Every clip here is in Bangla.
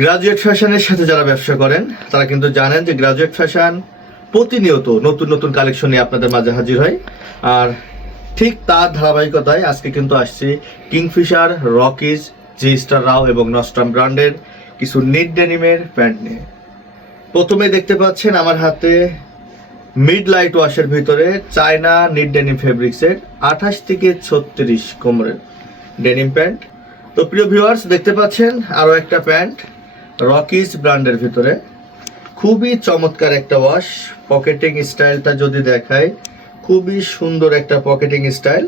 গ্রাজুয়েট ফ্যাশনের সাথে যারা ব্যবসা করেন তারা কিন্তু জানেন যে গ্রাজুয়েট ফ্যাশন প্রতিনিয়ত নতুন নতুন কালেকশন নিয়ে আপনাদের মাঝে হাজির হয়। আর ঠিক তার ধারাবাহিকতায় আজকে কিন্তু আসছি কিংফিশার, রকিজ, জি স্টার রাও এবং নস্ট্রাম ব্র্যান্ডের কিছু নিট ডেনিমের প্যান্ট নিয়ে। প্রথমে দেখতে পাচ্ছেন আমার হাতে মিড লাইট ওয়াশের ভিতরে চায়না নিট ডেনিম ফেব্রিক্সের 28 থেকে 36 কোমরের ডেনিম প্যান্ট। তো প্রিয় ভিউয়ার্স, দেখতে পাচ্ছেন আরও একটা প্যান্ট রকিজ ব্র্যান্ডের ভিতরে, খুবই চমৎকার একটা ওয়াশ। পকেটিং স্টাইলটা যদি দেখায়, খুবই সুন্দর একটা পকেটিং স্টাইল।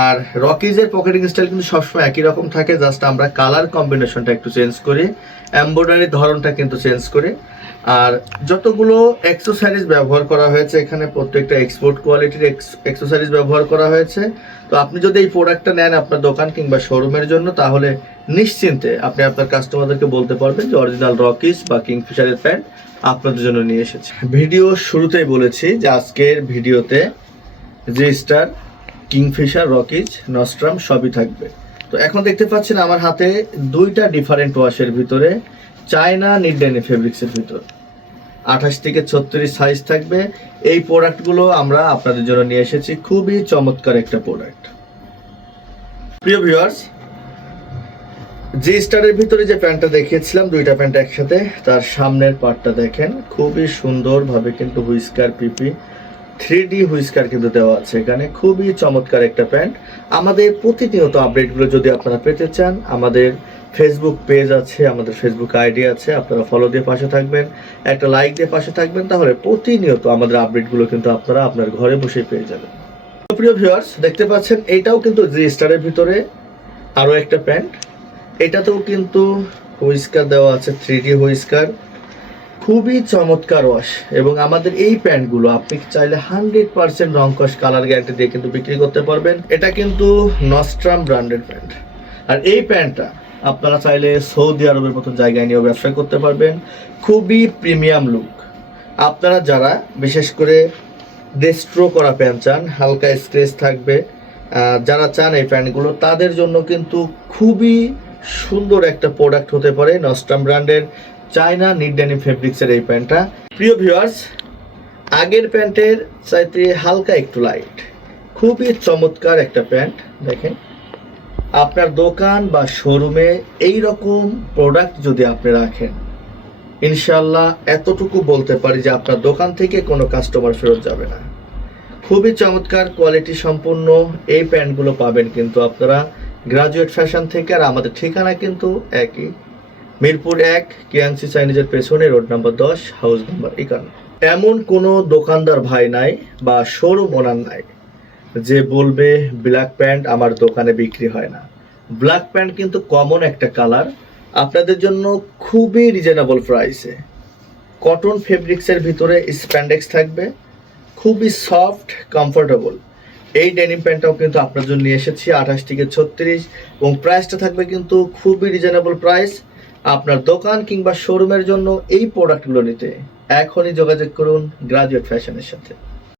আর রকিজের পকেটিং স্টাইল কিন্তু সবসময় একই রকম থাকে, জাস্ট আমরা কালার কম্বিনেশনটা একটু চেঞ্জ করি, এমব্রয়ডারির ধরনটা কিন্তু চেঞ্জ করি। আর যতগুলো অ্যাক্সেসরিজ ব্যবহার করা হয়েছে এখানে প্রত্যেকটা এক্সপোর্ট কোয়ালিটির অ্যাক্সেসরিজ ব্যবহার করা হয়েছে। তো আপনি যদি এই প্রোডাক্টটা নেন আপনার দোকান কিংবা শোরুমের জন্য, তাহলে নিশ্চিন্তে আপনি আপনার কাস্টমারদেরকে বলতে পারবেন যে অরিজিনাল রকিজ বা কিংফিশারের প্যান্ট আপনাদের জন্য নিয়ে এসেছে। ভিডিও শুরুতেই বলেছি যে আজকের ভিডিওতে জি স্টার, কিংফিশার, রকিজ, নস্ট্রাম সবই থাকবে। তো এখন দেখতে পাচ্ছেন আমার হাতে দুইটা ডিফারেন্ট ওয়াশের ভিতরে চায়না নিট ডেনিম ফেব্রিক্সের ভিতর 28 থেকে 36 সাইজ থাকবে। এই প্রোডাক্টগুলো আমরা আপনাদের জন্য নিয়ে এসেছি, খুবই চমৎকার একটা প্রোডাক্ট। প্রিয় ভিউয়ার্স, জি স্টারের ভিতরে যে প্যান্টটা দেখিয়েছিলাম, দুইটা প্যান্ট একসাথে, তার সামনের পার্টটা দেখেন, খুবই সুন্দরভাবে কিন্তু হুইস্কার পিপি 3D হুইস্কার কিন্তু দেওয়া আছে এখানে, খুবই চমৎকার একটা প্যান্ট। আমাদের প্রতিনিয়ত আপডেটগুলো যদি আপনারা পেতে চান, আমাদের ফেসবুক পেজ আছে, আমাদের ফেসবুক আইডি আছে, আপনারা ফলো দিয়ে পাশে থাকবেন, একটা লাইক দিয়ে পাশে থাকবেন, তাহলে প্রতিনিয়ত আমাদের আপডেটগুলো কিন্তু আপনারা আপনার ঘরে বসে পেয়ে যাবেন। প্রিয় ভিউয়ার্স, দেখতে পাচ্ছেন এইটাও কিন্তু জি স্টারের ভিতরে আরও একটা প্যান্ট। এটাতেও কিন্তু হুইস্কার দেওয়া আছে, 3D হুইস্কার, খুবই চমৎকার ওয়াশ। এবং আমাদের এই প্যান্টগুলো আপনি চাইলে 100% রং কস কালার গ্যারান্টি দিয়ে কিন্তু বিক্রি করতে পারবেন। এটা কিন্তু নস্ট্রাম ব্র্যান্ডের প্যান্ট। আর এই প্যান্টটা আপনারা চাইলে সৌদি আরবের মতো জায়গায় নিয়েও ব্যবসা করতে পারবেন, খুবই প্রিমিয়াম লুক। আপনারা যারা বিশেষ করে ডেস্ট্রো করা প্যান্ট চান, হালকা স্ক্রেচ থাকবে, যারা চান এই প্যান্টগুলো, তাদের জন্য কিন্তু খুবই সুন্দর একটা প্রোডাক্ট হতে পারে নস্ট্রাম ব্র্যান্ডের চায়না নিট ডেনিম ফেব্রিক্সের এই প্যান্টটা। প্রিয় ভিউয়ার্স, আগের প্যান্টের চাইতে হালকা একটু লাইট, খুবই চমৎকার একটা প্যান্ট। দেখেন, আপনার দোকান বা শোরুমে এই রকম প্রোডাক্ট যদি আপনি রাখেন, ইনশাল্লাহ এতটুকু বলতে পারি যে আপনার দোকান থেকে কোনো কাস্টমার ফেরত যাবে না। খুবই চমৎকার কোয়ালিটি সম্পূর্ণ এই প্যান্টগুলো পাবেন কিন্তু আপনারা গ্রাজুয়েট ফ্যাশন থেকে। আর আমাদের ঠিকানা কিন্তু একই, মিরপুর 1, কিয়াংসি চাইনিজের পেছনে, রোড নাম্বার 10, হাউস নাম্বার 51। এমন কোনো দোকানদার ভাই নাই বা শোরুম ওনার নাই যে বলবে ব্ল্যাক প্যান্ট আমার দোকানে বিক্রি হয় না। ব্ল্যাক প্যান্ট কিন্তু কমন একটা কালার, আপনাদের জন্য খুবই রিজনেবল প্রাইসে কটন ফেব্রিক্সের ভিতরে স্প্যান্ডেক্স থাকবে, খুবই সফট কমফোর্টেবল। এই ডেনিম প্যান্টটাও কিন্তু আপনার জন্য নিয়ে এসেছি 28 থেকে 36, এবং প্রাইসটা থাকবে কিন্তু খুবই রিজনেবল প্রাইস। আপনার দোকান কিংবা শোরুমের জন্য এই প্রোডাক্টগুলো নিতে এখনই যোগাযোগ করুন গ্রাজুয়েট ফ্যাশনের সাথে।